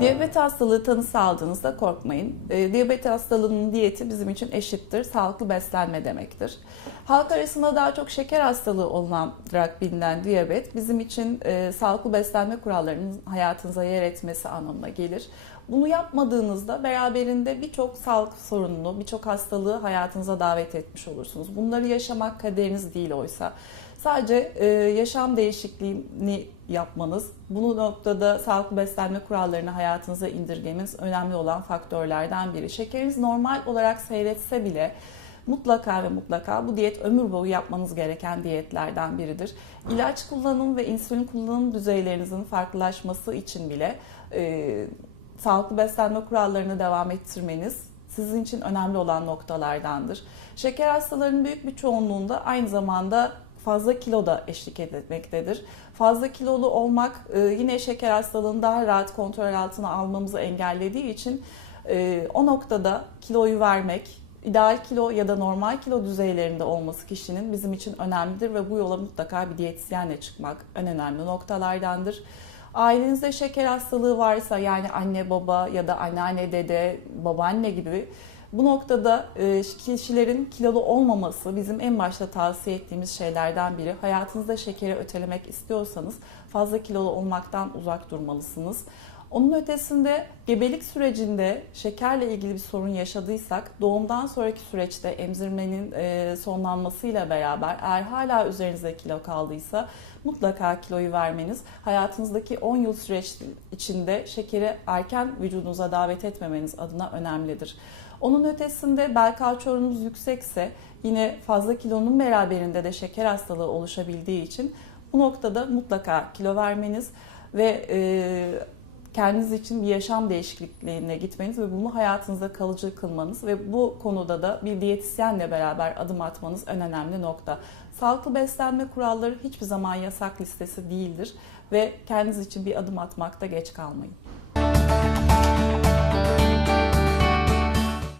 Diyabet hastalığı tanısı aldığınızda korkmayın. E, diyabet hastalığının diyeti bizim için eşittir, sağlıklı beslenme demektir. Halk arasında daha çok şeker hastalığı olarak bilinen diyabet bizim için e, sağlıklı beslenme kurallarının hayatınıza yer etmesi anlamına gelir. Bunu yapmadığınızda beraberinde birçok sağlık sorununu, birçok hastalığı hayatınıza davet etmiş olursunuz. Bunları yaşamak kaderiniz değil oysa. Sadece e, yaşam değişikliğini yapmanız, bu noktada sağlıklı beslenme kurallarını hayatınıza indirgemeniz önemli olan faktörlerden biri. Şekeriniz normal olarak seyretse bile mutlaka ve mutlaka bu diyet ömür boyu yapmanız gereken diyetlerden biridir. İlaç kullanım ve insülin kullanım düzeylerinizin farklılaşması için bile e, sağlıklı beslenme kurallarını devam ettirmeniz sizin için önemli olan noktalardandır. Şeker hastalarının büyük bir çoğunluğunda aynı zamanda fazla kilo da eşlik etmektedir. Fazla kilolu olmak e, yine şeker hastalığını daha rahat kontrol altına almamızı engellediği için e, o noktada kiloyu vermek, ideal kilo ya da normal kilo düzeylerinde olması kişinin bizim için önemlidir ve bu yola mutlaka bir diyetisyenle çıkmak en önemli noktalardandır. Ailenizde şeker hastalığı varsa yani anne baba ya da anneanne dede babaanne gibi bu noktada e, kişilerin kilolu olmaması bizim en başta tavsiye ettiğimiz şeylerden biri. Hayatınızda şekeri ötelemek istiyorsanız fazla kilolu olmaktan uzak durmalısınız. Onun ötesinde gebelik sürecinde şekerle ilgili bir sorun yaşadıysak doğumdan sonraki süreçte emzirmenin e, sonlanmasıyla beraber eğer hala üzerinizde kilo kaldıysa mutlaka kiloyu vermeniz hayatınızdaki 10 yıl süreç içinde şekeri erken vücudunuza davet etmemeniz adına önemlidir. Onun ötesinde bel kalça oranınız yüksekse yine fazla kilonun beraberinde de şeker hastalığı oluşabildiği için bu noktada mutlaka kilo vermeniz ve e, kendiniz için bir yaşam değişikliğine gitmeniz ve bunu hayatınızda kalıcı kılmanız ve bu konuda da bir diyetisyenle beraber adım atmanız en önemli nokta. Sağlıklı beslenme kuralları hiçbir zaman yasak listesi değildir ve kendiniz için bir adım atmakta geç kalmayın.